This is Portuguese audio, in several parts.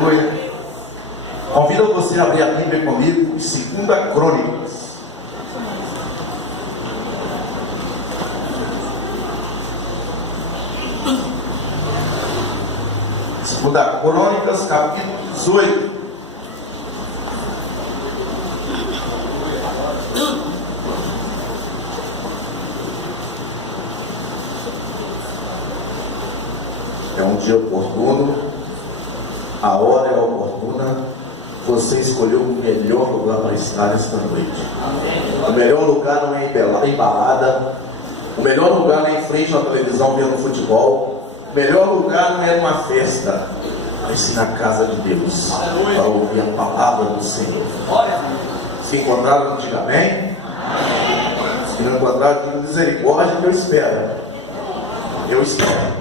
Aleluia. Convido você a abrir a Bíblia comigo em 2 Crônicas. Segunda Crônicas, capítulo 18. É um dia oportuno, a hora é oportuna. Você escolheu o melhor lugar para estar nesta noite. O melhor lugar não é em balada. O melhor lugar não é em frente à televisão vendo futebol. O melhor lugar não é numa festa, mas sim na casa de Deus, para ouvir a palavra do Senhor. Se encontraram, diga amém. Se não encontraram, diga misericórdia, que eu espero. Eu espero.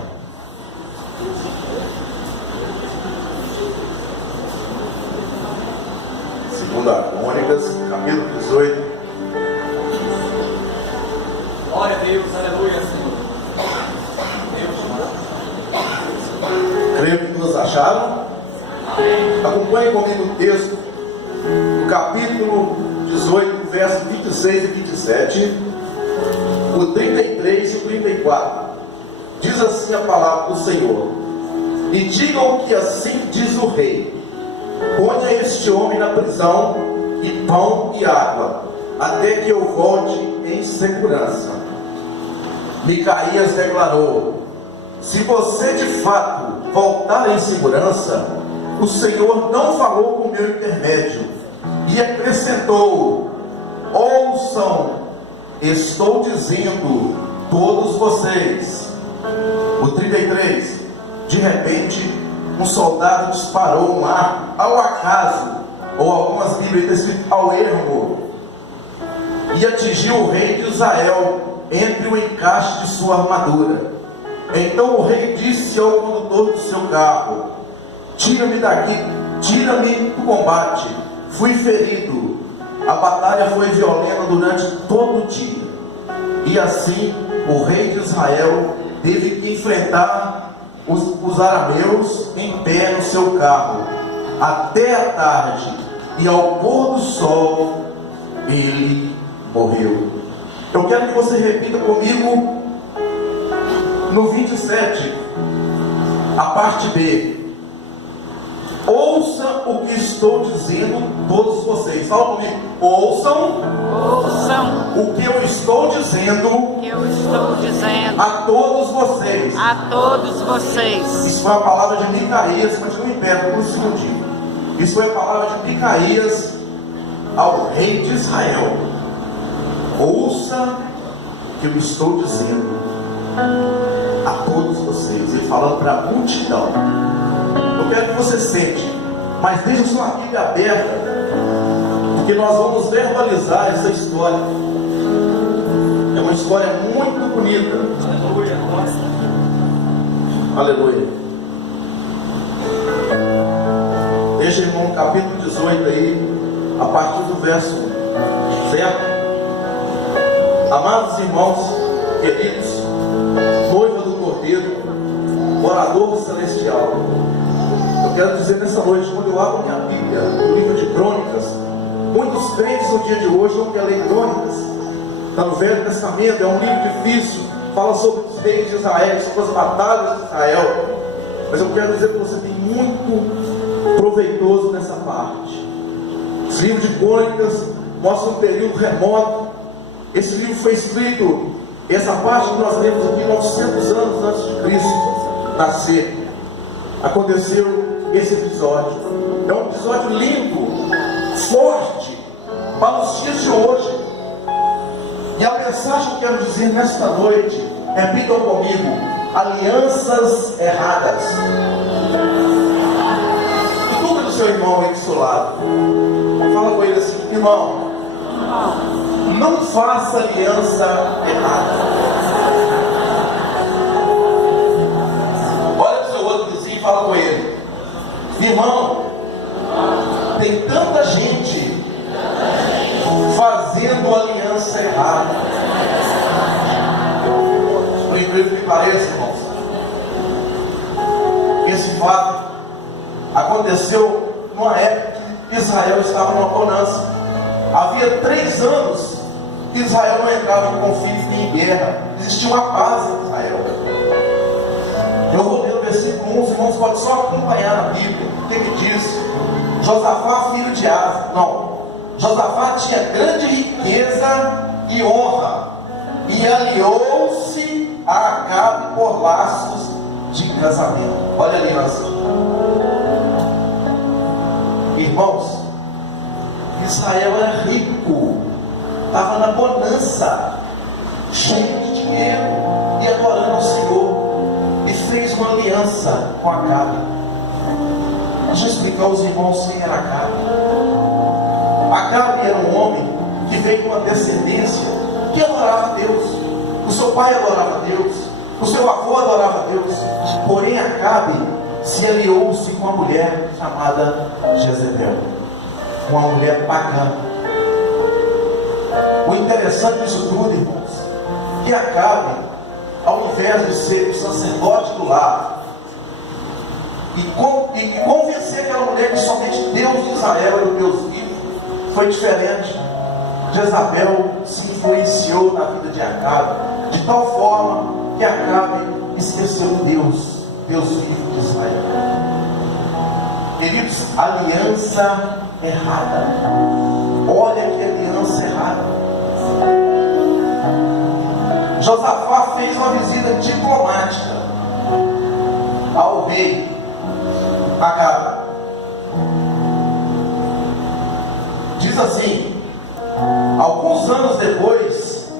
Segunda Crônicas, capítulo 18. Glória a Deus, aleluia, Senhor. Creio que nos acharam. Acompanhe comigo o texto do capítulo 18, verso 26 e 27, o 33 e o 34. Diz assim a palavra do Senhor: e digam que assim diz o rei: ponha este homem na prisão, e pão e água, até que eu volte em segurança. Micaías declarou: se você de fato voltar em segurança, o Senhor não falou com meu intermédio. E acrescentou: ouçam, estou dizendo, todos vocês. O 33. De repente, um soldado disparou um arco ao acaso, ou algumas Bíblias escritas ao ermo, e atingiu o rei de Israel entre o encaixe de sua armadura. Então o rei disse ao condutor do seu carro: tira-me daqui, tira-me do combate, fui ferido. A batalha foi violenta durante todo o dia, e assim o rei de Israel teve que enfrentar os arameus em pé no seu carro até a tarde, e ao pôr do sol ele morreu. Eu quero que você repita comigo no 27, a parte B. Ouça o que estou dizendo, todos vocês. Fala comigo. Ouçam o que eu estou dizendo, a todos vocês. Isso foi a palavra de Micaías. Continue em pé por um segundinho. Isso foi a palavra de Micaías ao rei de Israel. Ouça o que eu estou dizendo a todos vocês. Ele falando para a multidão. Eu quero que você sente, mas deixa sua Bíblia aberta, porque nós vamos verbalizar essa história. É uma história muito bonita. Aleluia. Aleluia. Deixa, irmão, no capítulo 18 aí, a partir do verso 1. Certo? Amados irmãos, queridos, noiva do Cordeiro, morador celestial, eu quero dizer nessa noite, quando eu abro minha Bíblia, no livro de Crônicas, muitos crentes no dia de hoje não querem ler Crônicas. Está no Velho Testamento, é um livro difícil, fala sobre os reis de Israel, sobre as batalhas de Israel. Mas eu quero dizer que você tem muito proveitoso nessa parte. Esse livro de Crônicas mostra um período remoto. Esse livro foi escrito, essa parte que nós lemos aqui, 900 anos antes de Cristo nascer. Aconteceu esse episódio. É um episódio lindo, forte, para os dias de hoje. E a mensagem que eu quero dizer nesta noite, repitam comigo: alianças erradas. Cutuca do seu irmão aí do seu lado. Fala com ele assim: irmão, não faça aliança errada. Olha para o seu outro vizinho e fala com ele: irmão, tem tanta gente fazendo aliança errada. Por incrível que pareça, irmãos, esse fato aconteceu numa época que Israel estava numa bonança. Havia 3 anos que Israel não entrava em conflito nem em guerra. Existia uma paz em Israel. Eu vou ler o versículo 1, os irmãos podem só acompanhar na Bíblia. O que diz? Josafá, filho de Asa. Não. Josafá tinha grande riqueza e honra, e aliou-se a Acabe por laços de casamento. Olha a aliança. Irmãos, Israel era rico, estava na bonança, cheio de dinheiro e adorando ao Senhor, e fez uma aliança com Acabe. Deixa eu explicar aos irmãos quem era Acabe. Acabe era um homem que veio com uma descendência que adorava a Deus. O seu pai adorava a Deus, o seu avô adorava a Deus. Porém Acabe se aliou-se com uma mulher chamada Jezebel, uma mulher pagã. O interessante disso tudo, irmãos, que Acabe, ao invés de ser o sacerdote do lar e convencer aquela mulher que somente Deus de Israel era o Deus vivo, foi diferente. Jezabel se influenciou na vida de Acabe de tal forma que Acabe esqueceu Deus vivo de Israel. Queridos, aliança errada. Olha que aliança errada. Josafá fez uma visita diplomática ao rei Acabe. Diz assim: alguns anos depois,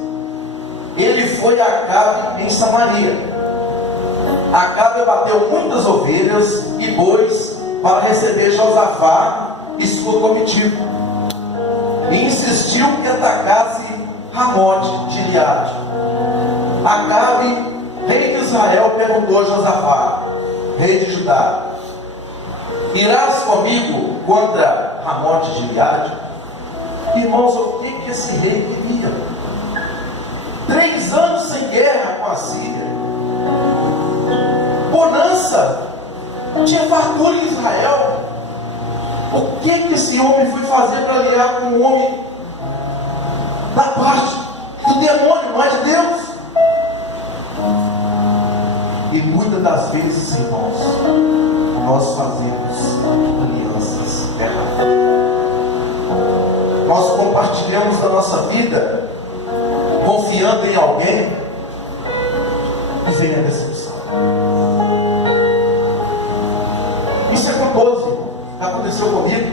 ele foi a Acabe em Samaria. Acabe abateu muitas ovelhas e bois para receber Josafá e sua comitiva, e insistiu que atacasse Ramote de Gileade. Acabe, rei de Israel, perguntou a Josafá, rei de Judá: irás comigo contra Ramote de Gileade? Irmãos, o que esse rei queria? 3 anos sem guerra com a Síria, bonança, tinha fartura em Israel. O que esse homem foi fazer para aliar com um homem da parte do demônio, não é de Deus? E muitas das vezes, irmãos, nós fazemos alianças erradas. Nós compartilhamos da nossa vida confiando em alguém e vem a decepção. Isso é perigoso, irmão. Já aconteceu comigo,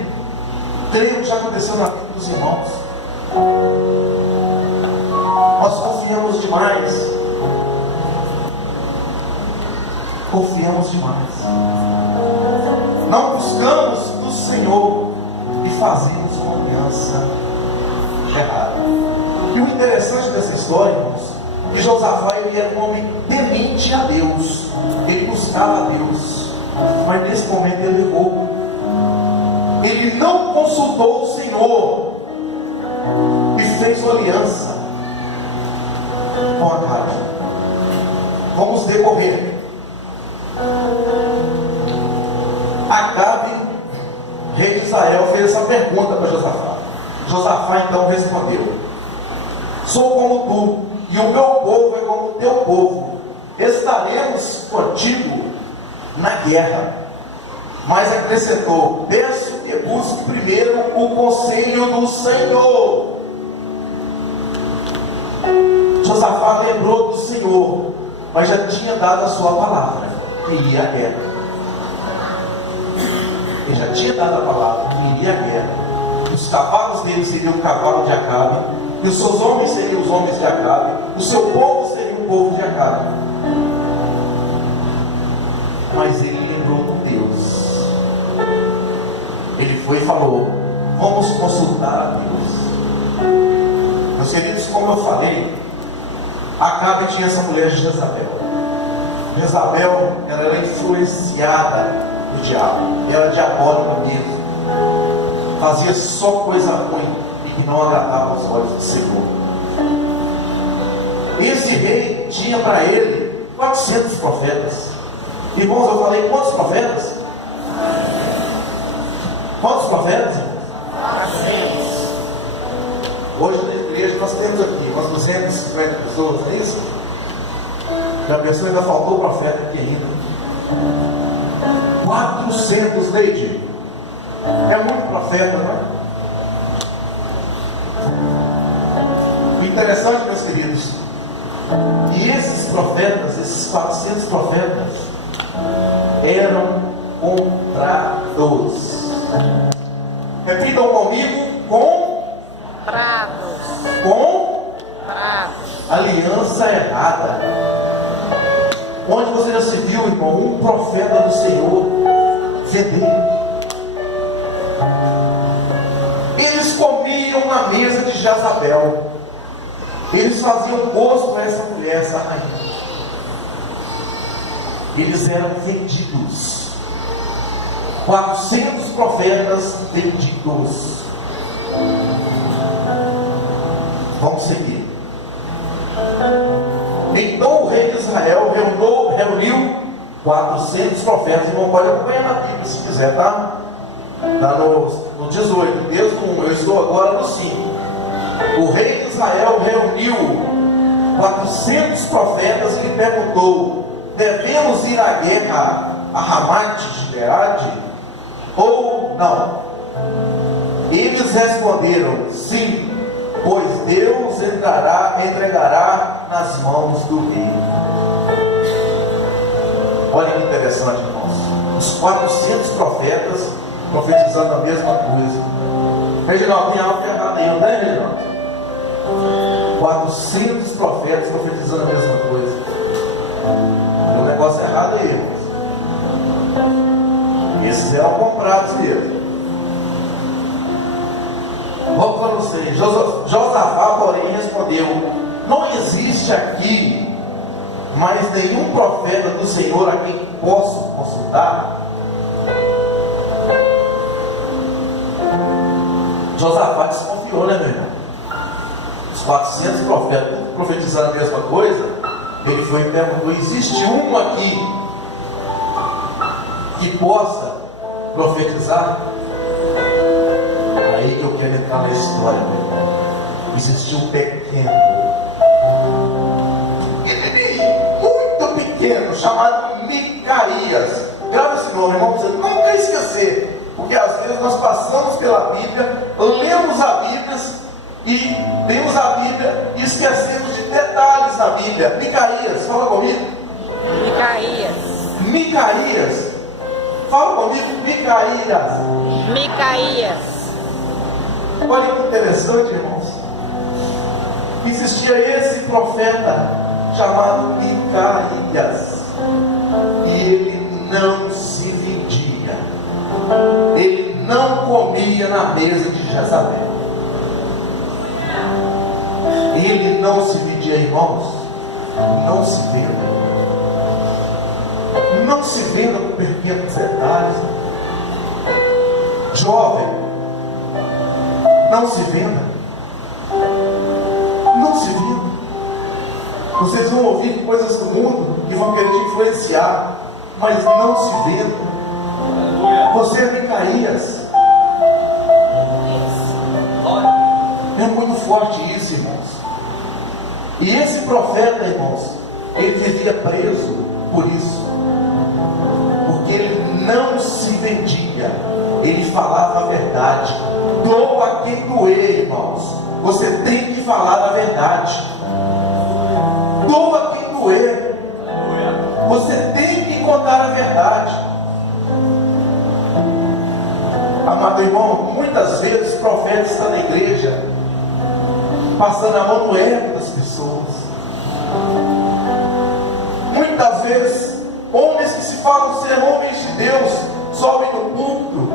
creio que já aconteceu na vida dos irmãos. Nós confiamos demais. Confiamos demais. Não buscamos do Senhor e fazemos uma aliança errada. E o interessante dessa história, irmãos, que Josafá, ele era um homem temente a Deus, ele buscava a Deus, mas nesse momento ele errou. Ele não consultou o Senhor e fez uma aliança com Acabe. Vamos decorrer. Acabe, rei de Israel, fez essa pergunta para Josafá. Josafá então respondeu: sou como tu, e o meu povo é como o teu povo. Estaremos contigo na guerra. Mas acrescentou: peço que busque primeiro o conselho do Senhor. Josafá lembrou do Senhor, mas já tinha dado a sua palavra que iria à guerra. Ele já tinha dado a palavra que iria à guerra. Os cavalos dele seriam o cavalo de Acabe, e os seus homens seriam os homens de Acabe, o seu povo seria o povo de Acabe. Mas ele lembrou de Deus. Ele foi e falou: vamos consultar a Deus. Meus queridos, como eu falei, Acabe tinha essa mulher de Jezabel. Jezabel, ela era influenciada do diabo, era diabólica mesmo, fazia só coisa ruim e que não agradava aos olhos do Senhor. Esse rei tinha para ele 400 profetas. Irmãos, eu falei quantos profetas? profetas? Hoje na igreja nós temos aqui umas 250 pessoas, não é isso? Já pensou, ainda faltou o profeta aqui ainda. 400, Neide. É muito profeta, não é? O interessante, meus queridos, que esses profetas, esses 400 profetas, eram comprados. Repitam comigo: Comprados. Aliança errada. Onde você já se viu, irmão, um profeta do Senhor vender? Eles comiam na mesa de Jezabel. Eles faziam gosto para essa mulher, essa rainha. Eles eram vendidos. 400 profetas vendidos. Vamos seguir. Então o rei de Israel reuniu 400 profetas. Irmão, pode acompanhar na Bíblia se quiser, tá? Está no 18, mesmo eu estou agora no 5. O rei de Israel reuniu 400 profetas e lhe perguntou: devemos ir à guerra a Ramate de Gileade ou não? Eles responderam: sim, pois Deus entregará nas mãos do rei. Olha que interessante, irmãos. Os 400 profetas profetizando a mesma coisa. Reginaldo, tem algo errado aí, não é, Reginaldo? 400 profetas profetizando a mesma coisa. Tem um negócio errado aí, irmãos. Esses eram comprados mesmo. Vamos para vocês. Josafá, porém, respondeu: não existe aqui mais nenhum profeta do Senhor a quem posso consultar? Josafá desconfiou, né, meu irmão? Os 400 profetas profetizando a mesma coisa. Ele foi e perguntou: existe um aqui que possa profetizar? Aí que eu quero entrar na história, meu irmão. Existiu um pequeno, muito pequeno, chamado Micaías. Grava esse nome, irmão, para você nunca esquecer. Porque às vezes nós passamos pela Bíblia, lemos a Bíblia e esquecemos de detalhes na Bíblia. Micaías, fala comigo. Micaías. Fala comigo, Micaías. Olha que interessante, irmãos. Existia esse profeta chamado Micaías. E ele não se vendia. Ele não comia na mesa de Jezabel. Ele não se vendia, irmãos. Não se venda. Não se venda por pequenos detalhes. Jovem, não se venda. Não se venda. Vocês vão ouvir coisas do mundo que vão querer te influenciar, mas não se venda. Você é Micaías. É muito forte isso, irmãos. E esse profeta, irmãos, ele vivia preso por isso. Porque ele não se vendia. Ele falava a verdade. Doa quem doer, irmãos. Você tem que falar a verdade. Doa quem doer. Você tem que contar a verdade. Amado irmão, muitas vezes profetas estão na igreja passando a mão no ego das pessoas. Muitas vezes homens que se falam ser homens de Deus sobem no púlpito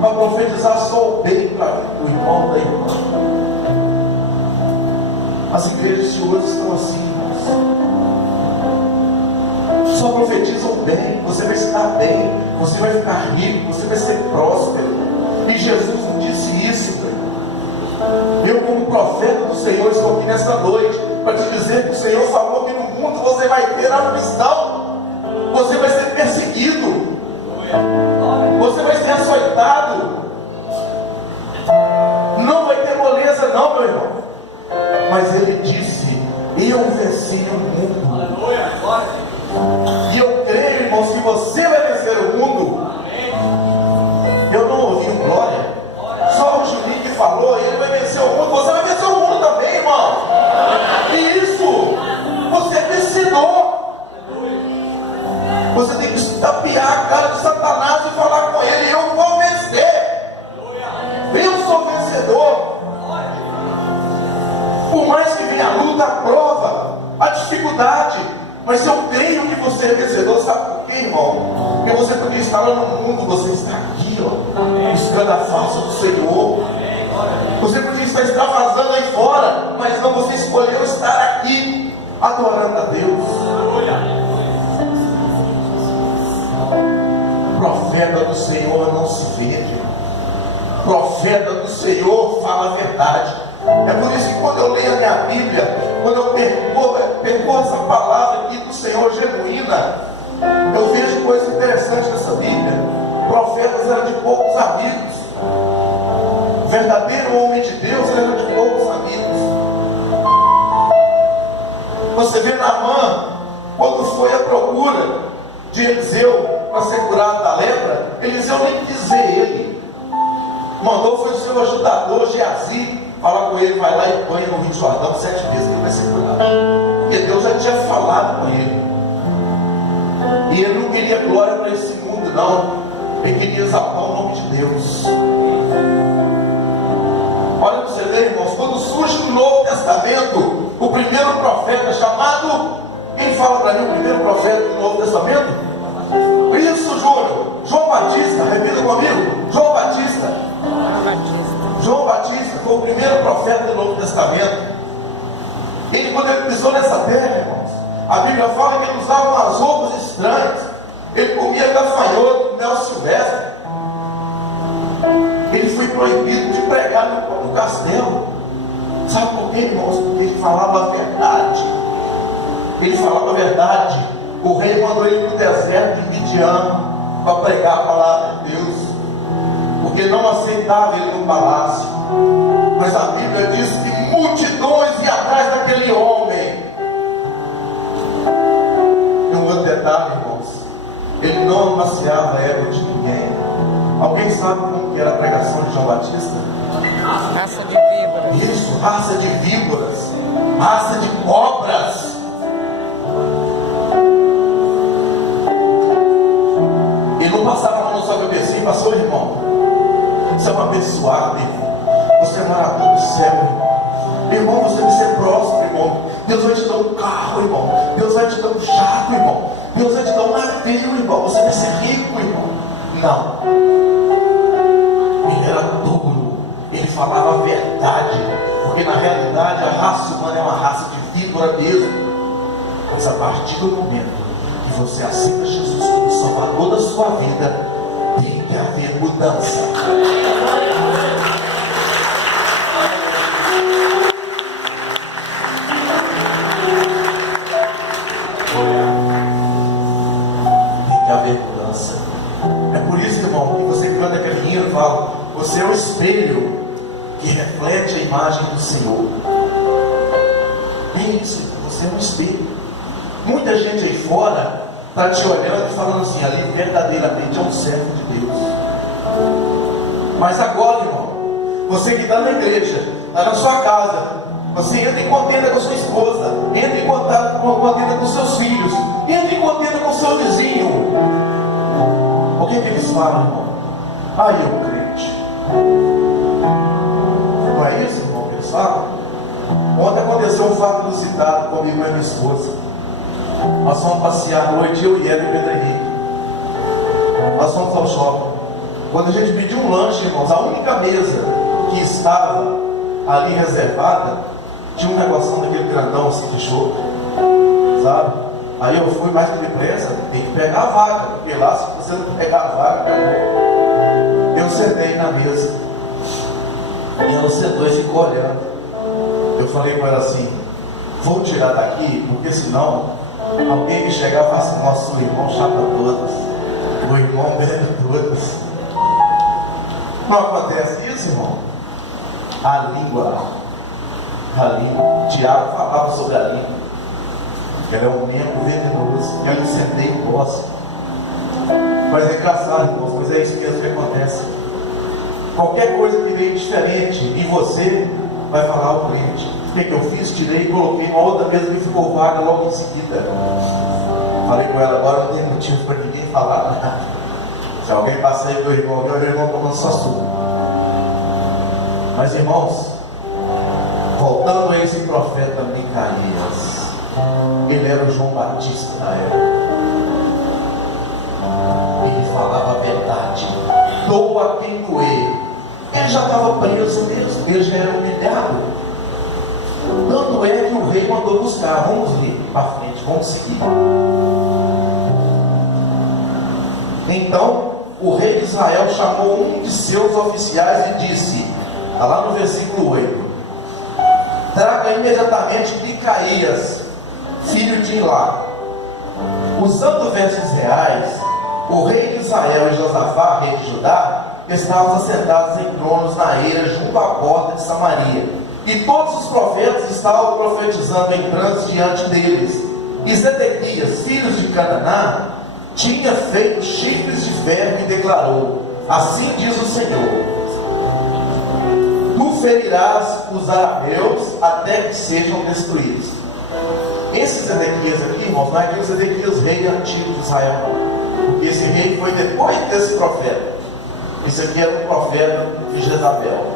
para profetizar só o bem para o irmão da irmã. As igrejas de hoje estão assim, irmãos. Só profetizam bem. Você vai estar bem, você vai ficar rico, você vai ser próspero. E Jesus não disse isso, velho. Eu, como profeta do Senhor, estou aqui nesta noite para te dizer que o Senhor falou que no mundo você vai ter aflição, você vai ser perseguido, você vai ser açoitado, ser vencedor, sabe por quê, irmão? Porque você podia estar lá no mundo, você está aqui, ó, buscando a face do Senhor. Você podia estar extravasando aí fora, mas não, você escolheu estar aqui, adorando a Deus. Profeta do Senhor não se vende. Profeta do Senhor fala a verdade. É por isso que quando eu leio a minha Bíblia, quando eu percorro essa palavra aqui do Senhor genuína, eu vejo coisas interessantes nessa Bíblia. Profetas eram de poucos amigos. O verdadeiro homem de Deus era de poucos amigos. Você vê Naamã, quando foi à procura de Eliseu para ser curado da lepra, Eliseu nem quis ver ele. Mandou foi o seu ajudador Geazi falar com ele: vai lá e banha no Rio Jordão 7 vezes que ele vai ser curado. Porque Deus já tinha falado com ele. E ele não queria glória para esse mundo, não. Ele queria exaltar o nome de Deus. Olha para você ver, irmãos, quando surge no Novo Testamento o primeiro profeta chamado, quem fala para mim o primeiro profeta do Novo Testamento? Isso, Júnior, João Batista, repita comigo, João Batista. João Batista foi o primeiro profeta do Novo Testamento. Ele, quando ele pisou nessa terra, irmãos, a Bíblia fala que ele usava umas roupas estranhas, ele comia gafanhoto, mel silvestre. Ele foi proibido de pregar no castelo. Sabe por quê, irmãos? Porque ele falava a verdade. Ele falava a verdade. O rei mandou ele para o deserto de Midian para pregar a palavra de Deus, porque não aceitava ele no palácio. Mas a Bíblia diz que multidões iam atrás daquele homem. E um outro detalhe, irmãos, ele não amaciava a égua de ninguém. Alguém sabe como que era a pregação de João Batista? Raça de víboras. Isso, raça de víboras, raça de cobras. E não passava a mão na sua cabecinha, passou, irmão. Você é um abençoado, irmão. Você é morador do céu, irmão. Irmão, você vai ser próximo, irmão. Deus vai te dar um carro, irmão. Deus vai te dar um jato, irmão. Deus vai te dar um navio, irmão. Você vai ser rico, irmão. Não. Ele era duro. Ele falava a verdade. Porque na realidade a raça humana é uma raça de víbora mesmo. Mas a partir do momento que você aceita Jesus como Salvador da sua vida, tem que haver mudança. Tem que haver mudança. É por isso, irmão, que você canta aquele hino e fala: você é o espelho que reflete a imagem do Senhor. É isso, você é um espelho. Muita gente aí fora está te olhando e falando assim: ali verdadeiramente é um servo de Deus. Mas agora, irmão, você que está na igreja, está na sua casa, você entra em contenda com a sua esposa, entra em contenda com seus filhos, entra em contenda com o seu vizinho. O que eles falam, irmão? Ah, eu crente. Não é isso, irmão, que eles falam? Ontem aconteceu um fato inusitado comigo e minha esposa. Nós fomos passear à noite, eu e ela e Pedro Henrique. Nós fomos ao shopping. Quando a gente pediu um lanche, irmãos, a única mesa que estava ali reservada tinha um negocinho daquele grandão assim de chope, sabe? Aí eu fui mais depressa, tem que pegar a vaga, porque lá se você não pegar a vaga, acabou. Eu sentei na mesa e ela sentou e ficou olhando. Eu falei com ela assim: vou tirar daqui, porque senão alguém que chegar e falar assim: nossa, o irmão chapa todas, o irmão bebe todas. Não acontece isso, irmão? A língua. Tiago falava sobre a língua. Ela é um membro venenoso, ela incendeia o poço. Mas é engraçado, irmão, mas é isso mesmo que acontece. Qualquer coisa que veio diferente em você, vai falar o crente. O que eu fiz? Tirei e coloquei uma outra mesa que ficou vaga logo em seguida. Falei com ela: agora não tem motivo para ninguém falar nada. Se alguém passar aí meu irmão tomando só suco. Mas, irmãos, voltando a esse profeta Micaías, ele era o João Batista da época. Ele falava a verdade, doa quem doer. Ele já estava preso mesmo, ele já era humilhado. Tanto é que o rei mandou buscar. Vamos ler para frente, vamos seguir. Então o rei de Israel chamou um de seus oficiais e disse, está lá no versículo 8: traga imediatamente Micaías, filho de Ilá. Usando vestes reais, o rei de Israel e Josafá, rei de Judá, estavam assentados em tronos na eira junto à porta de Samaria, e todos os profetas estavam profetizando em transe diante deles. E Zedequias, filho de Cananá, tinha feito chifres de ferro e declarou: assim diz o Senhor, tu ferirás os arameus até que sejam destruídos. Esse Zedequias aqui, irmãos, não é aquele Zedequias rei antigo de Israel, não. Porque esse rei foi depois desse profeta. Esse aqui era um profeta de Jezabel.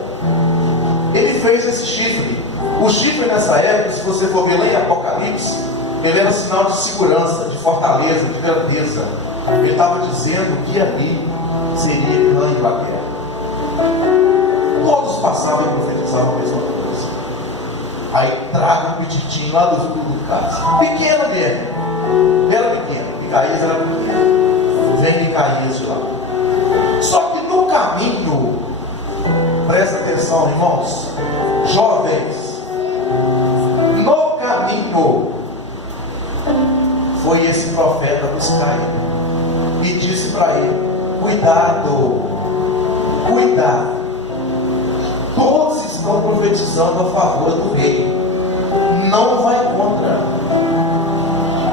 Ele fez esse chifre. O chifre nessa época, se você for ver lá em Apocalipse, ele era sinal de segurança, de fortaleza, de grandeza. Ele estava dizendo que ali seria ganho a guerra. Todos passavam e profetizavam a mesma coisa. Aí traga um petitinho lá do fundo do caso. Pequeno mesmo. Era pequeno. Micaías era pequeno. Vem Micaías de lá. Só que no caminho, presta atenção, irmãos, jovens, no caminho, foi esse profeta buscar ele e disse para ele: cuidado, cuidado, todos estão profetizando a favor do rei, não vai contra.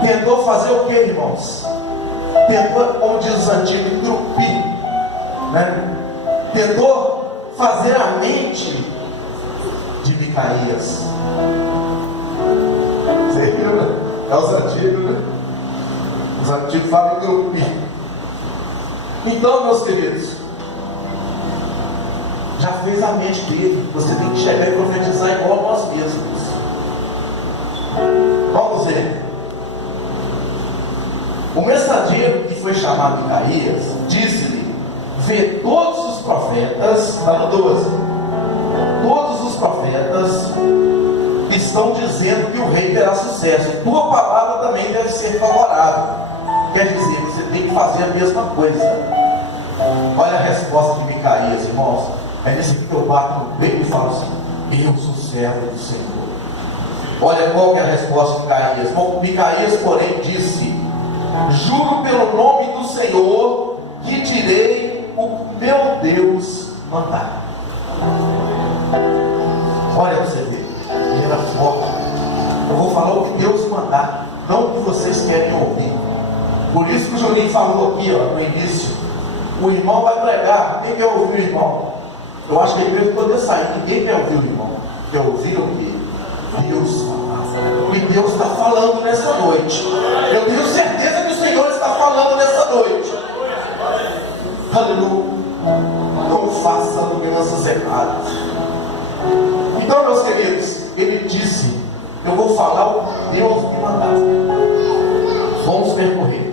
Tentou fazer o que, irmãos? Tentou, como diz os antigos, entrupir, né? Tentou fazer a mente de Micaías. Você viu, né? É os antigos, né? Os antigos falam entrupir. Então, meus queridos, já fez a mente dele. Você tem que chegar e profetizar igual a nós mesmos. Vamos ver. O mensageiro que foi chamado Micaías disse-lhe: vê todos os profetas, está no 12, todos os profetas estão dizendo que o rei terá sucesso, e tua palavra também deve ser favorável. Quer dizer, você tem que fazer a mesma coisa. Olha a resposta de Micaías, irmãos. É nesse que eu bato no peito e falo assim: eu sou servo do Senhor. Olha qual que é a resposta de Micaías. Micaías, porém, disse: juro pelo nome do Senhor que direi o meu Deus mandar. Olha para você ver, ele era forte. Eu vou falar o que Deus mandar, não o que vocês querem ouvir. Por isso que o Juninho falou aqui, ó, no início: o irmão vai pregar, quem quer ouvir o irmão? Eu acho que ele deve poder sair, ninguém quer ouvir o irmão. Quer ouvir o que? Deus falar. E Deus está falando nessa noite. Eu tenho certeza que o Senhor está falando nessa noite. Aleluia. Não faça alianças erradas. Então, meus queridos, ele disse: eu vou falar o que Deus me mandar. Vamos percorrer.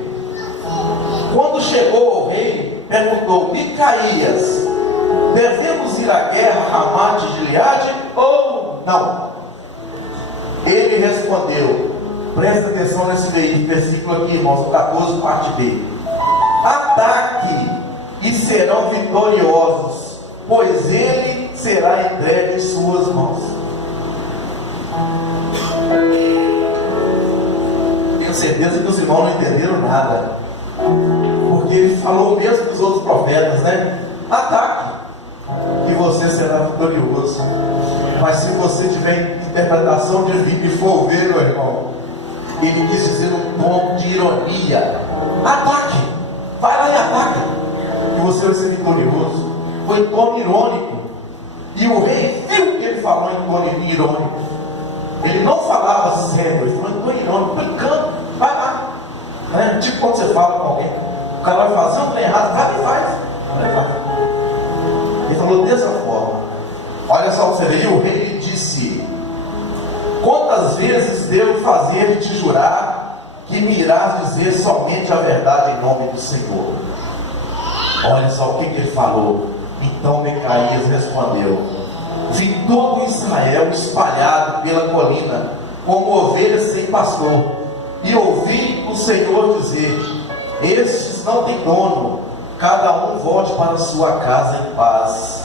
Quando chegou ao rei, perguntou: Micaías, devemos ir à guerra a Ramate de Gileade ou não? Ele respondeu, presta atenção nesse versículo aqui, irmãos, 14, parte B: ataque e serão vitoriosos, pois ele será entregue em suas mãos. Tenho certeza que os irmãos não entenderam nada, porque ele falou mesmo dos outros profetas, né? Ataque e você será vitorioso. Mas se você tiver interpretação divina e for ver, meu irmão, ele quis dizer um tom de ironia: ataque, vai lá e ataque, e você vai ser vitorioso. Foi em tom irônico, e o rei viu que ele falou em tom irônico. Ele não falava sério, ele falou em tom irônico, brincando. Vai lá, né? Tipo quando você fala com alguém, o cara vai fazer um trem errado, vai e faz. Ele falou dessa forma. Olha só, você vê, o rei lhe disse: quantas vezes devo fazer de te jurar que me irás dizer somente a verdade em nome do Senhor. Olha só o que ele falou. Então Micaías respondeu: vi todo Israel espalhado pela colina, como ovelhas sem pastor, e ouvi o Senhor dizer: estes não têm dono, cada um volte para a sua casa em paz.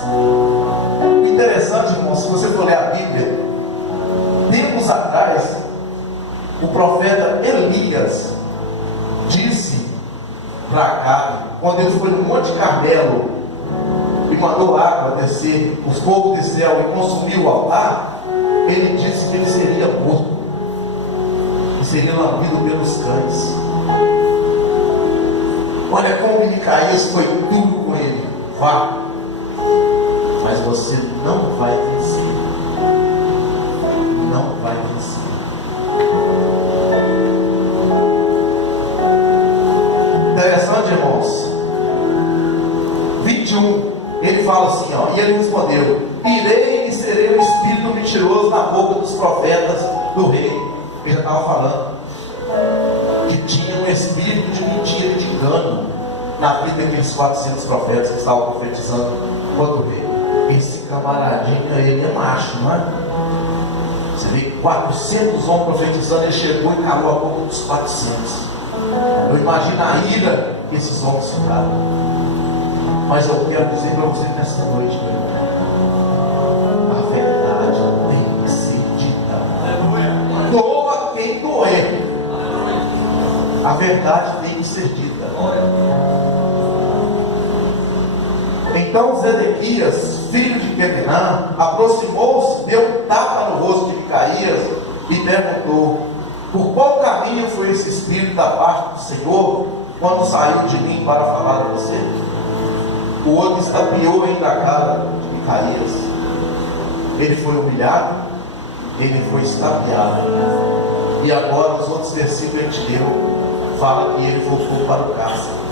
Interessante, irmão, se você for ler a Bíblia, tempos atrás, o profeta Elias disse para Acabe, quando ele foi no Monte Carmelo e mandou água descer, os fogos do céu e consumiu o altar, ele disse que ele seria morto, que seria lambido pelos cães. Olha como Micaías foi duro com ele. Vá, mas você não vai vencer. Não vai vencer. Interessante, irmãos. 21, ele fala assim, ó, e ele respondeu: irei e serei um espírito mentiroso na boca dos profetas do rei. Ele estava falando que tinha um espírito de mentira e de engano na vida daqueles 400 profetas que estavam profetizando contra o rei. Esse camaradinho, ele é macho, não é? Você vê 400 homens profetizando, ele chegou e calou a boca dos 400. Eu imagino a ira que esses homens ficaram. Mas eu quero dizer para você nesta noite, meu irmão, a verdade tem que ser dita. Doa quem doer. A verdade tem que ser dita. Então Zedequias, filho de Quenaná, aproximou-se, deu um tapa no rosto de Micaías e perguntou: por qual caminho foi esse espírito da parte do Senhor quando saiu de mim para falar a você? O outro estapeou ainda a cara de Micaías. Ele foi humilhado, ele foi estapeado. E agora os outros versículos que a gente leu fala que ele voltou para o cárcere.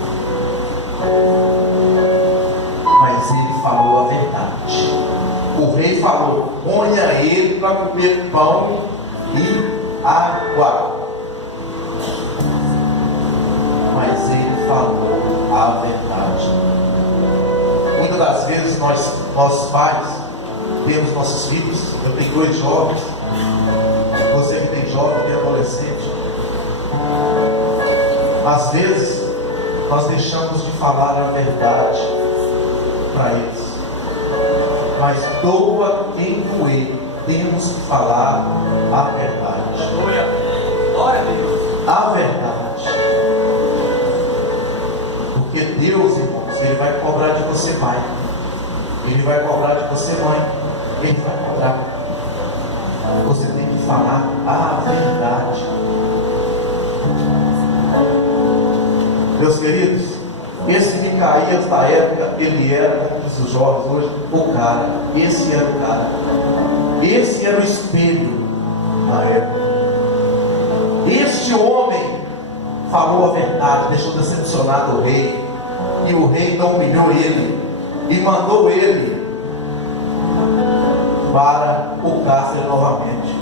Mas ele falou a verdade. O rei falou: ponha ele para comer pão e água. Mas ele falou a verdade. Muitas das vezes nós pais temos nossos filhos. Eu tenho 2 jovens. Você que tem jovem, tem adolescente. Às vezes nós deixamos de falar a verdade para eles. Mas doa quem doer, temos que falar a verdade. Glória a Deus. A verdade. Porque Deus, irmãos, Ele vai cobrar de você, pai. Ele vai cobrar de você, mãe. Ele vai cobrar. Você tem que falar a verdade. Meus queridos, esse Micaías da época, ele era, como diz os jovens hoje, o cara. Esse era o cara. Esse era o espelho na época. Este homem falou a verdade, deixou decepcionado o rei. E o rei não humilhou ele e mandou ele para o cárcere novamente.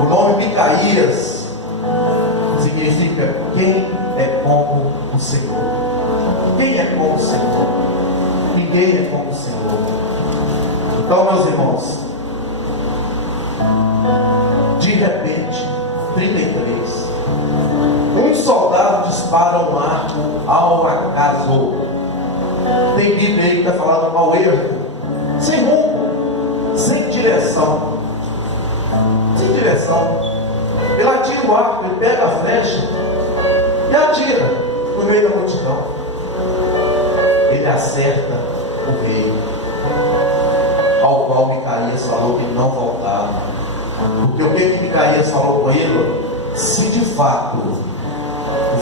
O nome Micaías significa quem é como o Senhor. Quem é como o Senhor? Ninguém é como o Senhor. Então, meus irmãos, de repente, 33, um soldado dispara um arco ao acaso. Tem Bíblia aí que está falando ao erro, sem rumo, sem direção. Sem direção. Ele atira o arco, ele pega a flecha e atira no meio da multidão. Ele acerta o rei, ao qual Micaías falou que não voltava. Porque o que Micaías falou com ele? Se de fato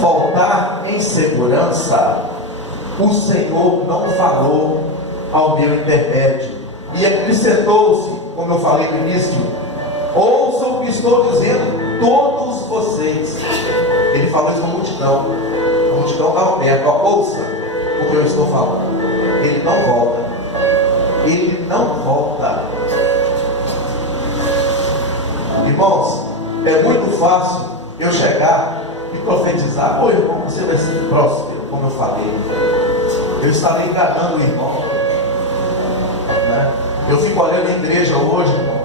voltar em segurança, o Senhor não falou ao meu intermédio. E acrescentou-se, como eu falei no início: ouçam o que estou dizendo, todos vocês. Ele falou isso na multidão. A multidão estava perto. Ouça o que eu estou falando. Ele não volta. Ele não volta. Irmãos, é muito fácil eu chegar e profetizar, ô irmão, você vai ser próspero, como eu falei. Eu estarei enganando o irmão, né? Eu fico olhando a igreja hoje, irmão.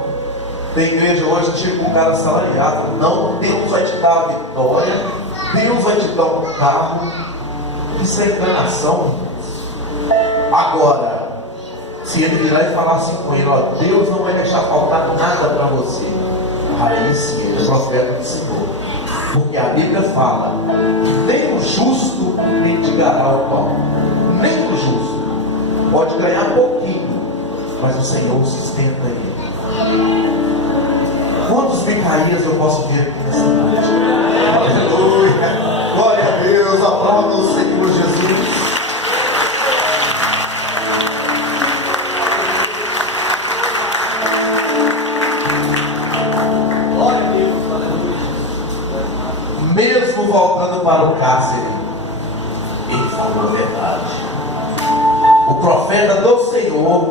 Tem igreja hoje que chega com um cara assalariado. Não, Deus vai te dar a vitória, Deus vai te dar um carro. Isso é enganação, irmãos. Agora, se ele virar e falar assim com ele, ó, Deus não vai deixar faltar nada para você, aí sim, ele é profeta do Senhor. Porque a Bíblia fala que nem o justo mendigará o pão. Nem o justo. Pode ganhar pouquinho, mas o Senhor sustenta ele. Quantos Micaías eu posso ver aqui nessa noite? Aleluia! Glória a Deus! Aplauda o Senhor Jesus! Mesmo voltando para o cárcere, ele falou a verdade. O profeta do Senhor